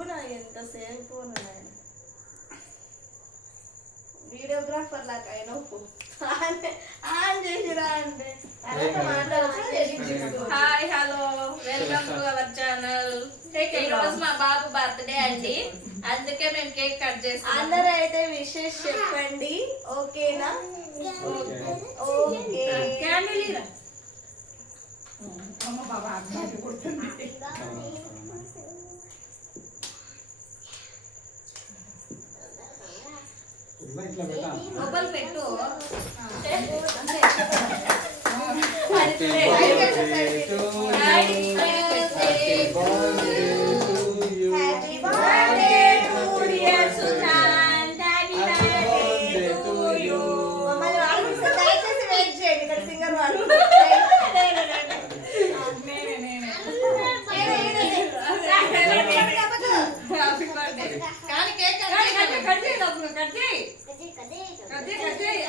దిబ్బున ఎంతసేపు వీడియోగ్రాఫర్ లాగా అయినా ఆన్ చేసిరా అంటే hi hello welcome to our channel. ఈ రోజు మా బాబు బర్త్డే అండి, అందుకే మేము కేక్ కట్ చేస్తాం. అందరూ అయితే విషెస్ చెప్పండి, ఓకేనా? ఓకే. క్యాండిల్ లోపల పెట్టు.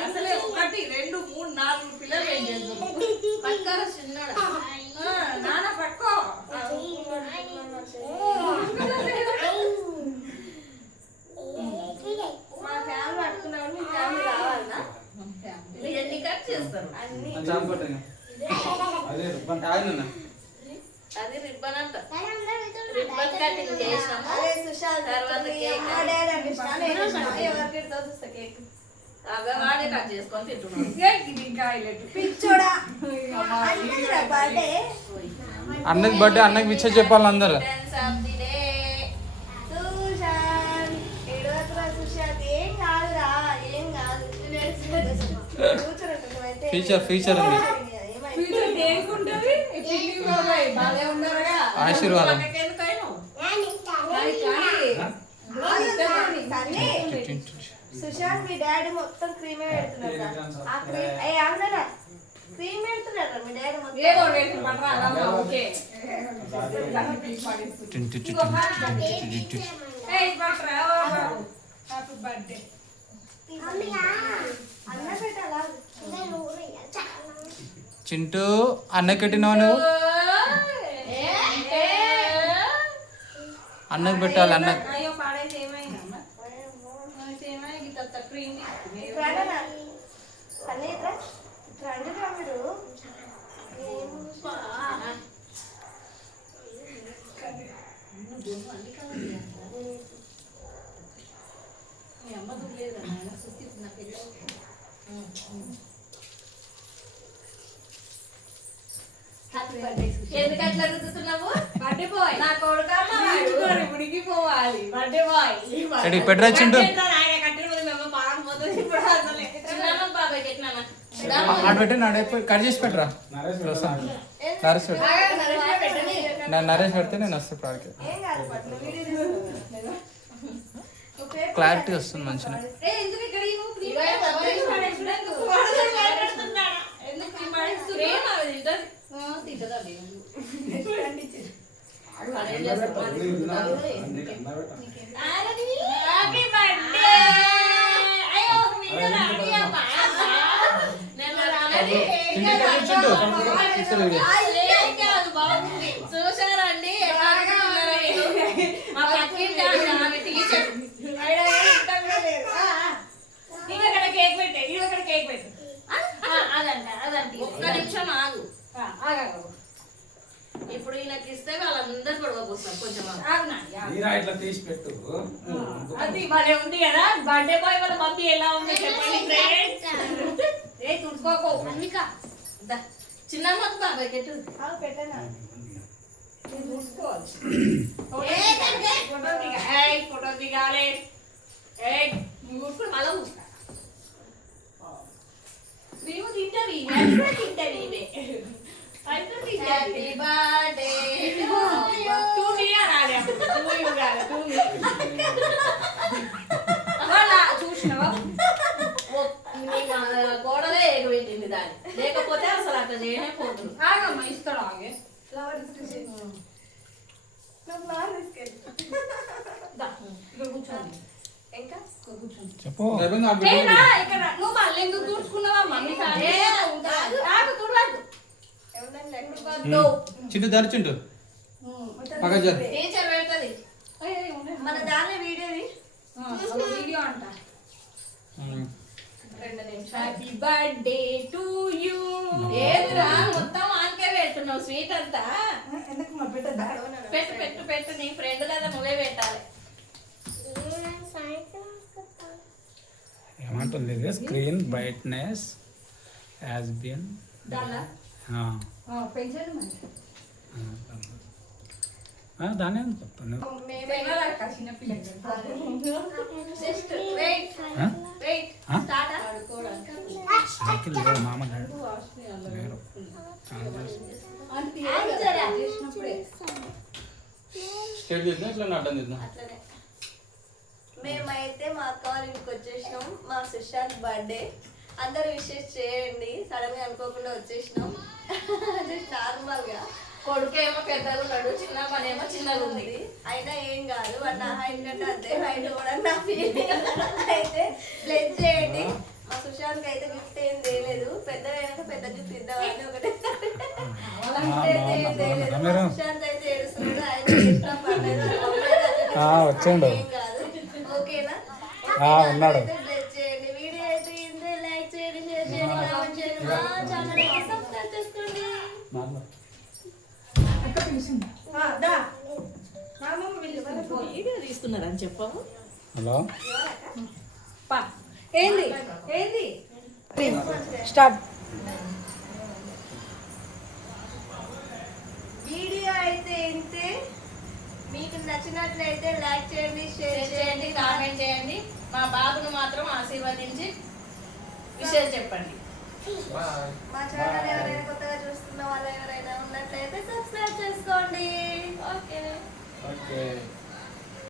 అసలే 1 2 3 4 పిల్లలు ఏం చేస్తారు పట్టుకోరా చిన్నడా నాన్న పట్టుకో. మా ఫ్యామిలీ పట్టుకున్నాడు, మీ ఫ్యామిలీ రావాలనా? ఎన్ని కట్ చేస్తారు అన్ని అది రిబ్బన్ అంట. రిబ్బన్ కటింగ్ చేసినాము. తర్వాత కేక్ ఎవరికి చూస్తా కేక్ అవే వాడే కట్ చేసుకొని తింటున్నాం. అన్నకి బర్త్డే అన్నకి విషయం చెప్పాలి అందరు. ఫ్యూచర్ ఉంది, ఆశీర్వాదం. సుశాంత్ మీ డాడీ మొత్తం క్రీమే పెడుతున్నాడు. ఆ క్రీమ్ క్రీమ్ పెడుతున్నాడు మీ డాడీ మొత్తం. చింటూ అన్నకి పెట్టినావు నువ్వు, అన్నకి పెట్టాలి. అన్నకి ఎందుకు అట్లా రుద్దుతున్నావు? బర్త్డే బాయ్ నా కొడుకు మునిగిపోవాలి. బర్త్డే బాయ్ పెట్టరా చింటూ, ఆడ పెట్టి కట్ చేసి పెట్టరా. నరేష్ పెట్టు, నరేష్ పెడితే నేను వస్తాను. క్లారిటీ వస్తుంది మంచిగా. చూసారా అండి మా పక్కింటి టీచర్ కేక్ పెట్టే కేక్ పెట్టు. ఒక్క నిమిషం ఆగు. ఇప్పుడు ఈయనకి ఇస్తే వాళ్ళందరూ పడవపోస్తారు. కొంచెం ఇట్లా తీసి పెట్టు. అది భలే ఉంది కదా. బర్త్డే బాయ్ వాళ్ళ మమ్మీ ఎలా ఉంది చెప్పండి ఫ్రెండ్స్. ఏ తుడుచుకోకు చిన్న బాబాయ్ పెట్టు. ఫోటో దిగాలి. మళ్ళా చూస్తా మేము తింటావి తింటావి. హ్యాపీ బర్త్డే చూసినావా? గోడలే ఎగబెట్టింది దాన్ని, లేకపోతే అసలు అట్లా చేయనే పోతుంది. ఆగమ్మా ఇస్తాడు. ఆగే కూర్చోండి. ఇంకా చెప్పు. నువ్వు మళ్ళీ ఎందుకు దూర్చుకున్నావా? మమ్మీ చింటూ దారి చింటూ పక్క టీచర్ పెడుతుంది. అంట. ఉమ్. 2 నిమిషాలు. Happy birthday to you. ఏదిరా మొత్తం ఆన్కే పెడుతున్నావు స్వీట్ అంతా. ఎందుకు పెట్టద్దా? పెట్టు పెట్టు పెట్టు, నీ ఫ్రెండ్ కదా, నువ్వే పెట్టాలి. ఏమంటుంది ఇది? స్క్రీన్ బ్రైట్నెస్ హ్యాస్ బీన్ పెంచండి మరి. దాని కొత్త just wait wait start. Cycle లేవు మామ లేడు. లేరు. స్టేట్ చేద్దాం ఇట్లా అడ్డం చేద్దాం. అట్లనే మేమైతే మా అక్క వాళ్ళ ఇంటికి వచ్చేసినాం. మా సుశాంత్ బర్త్డే. అందరూ విషెస్ చేయండి. సడన్ గా అనుకోకుండా వచ్చేసినాం. జస్ట్ నార్మల్ గా. కొడుకేమో పెద్దగా ఉన్నాడు, చిన్న పనేమో చిన్నగా ఉంది. అయినా ఏం కాదు, వాడు నా హైట్ కంటే అంతే హైట్ కూడా నా ఫీలింగ్. అయితే బ్లెస్ చేయండి. మా సుశాంత్ అయితే గిఫ్ట్ ఏం తేలేదు. పెద్దగా అయినాక పెద్ద గిఫ్ట్ ఇద్దామని ఒకటే. సుశాంత్ అయితే ఏడుస్తున్నాడు. ఆయన ఇష్టం పడలేదు. వచ్చాడు. ఏం కాదు, ఓకేనా? ఉన్నాడు. బ్లెస్ చేయండి. వీడియో అయితే ఇంతే. లైక్ చేయండి, షేర్ చేయండి, కామెంట్ చేయండి. మా ఛానల్ సబ్స్క్రైబ్ చేసుకోండి. వీడియో తీస్తున్నారని చెప్పవు. హలో ఏంది ఏంది స్టార్ట్. వీడియో అయితే ఇంతే. మీకు నచ్చినట్లయితే లైక్ చేయండి, షేర్ షేర్ చేయండి, చేయండి, కామెంట్ చేయండి. మా బాబును మాత్రం ఆశీర్వదించి విషయం చెప్పండి. మా ఛానల్ ఎవరైనా కొత్తగా చూస్తున్న వాళ్ళు ఎవరైనా ఉన్నట్లయితే సబ్స్క్రైబ్ చేసుకోండి. ఓకే. ఓకే.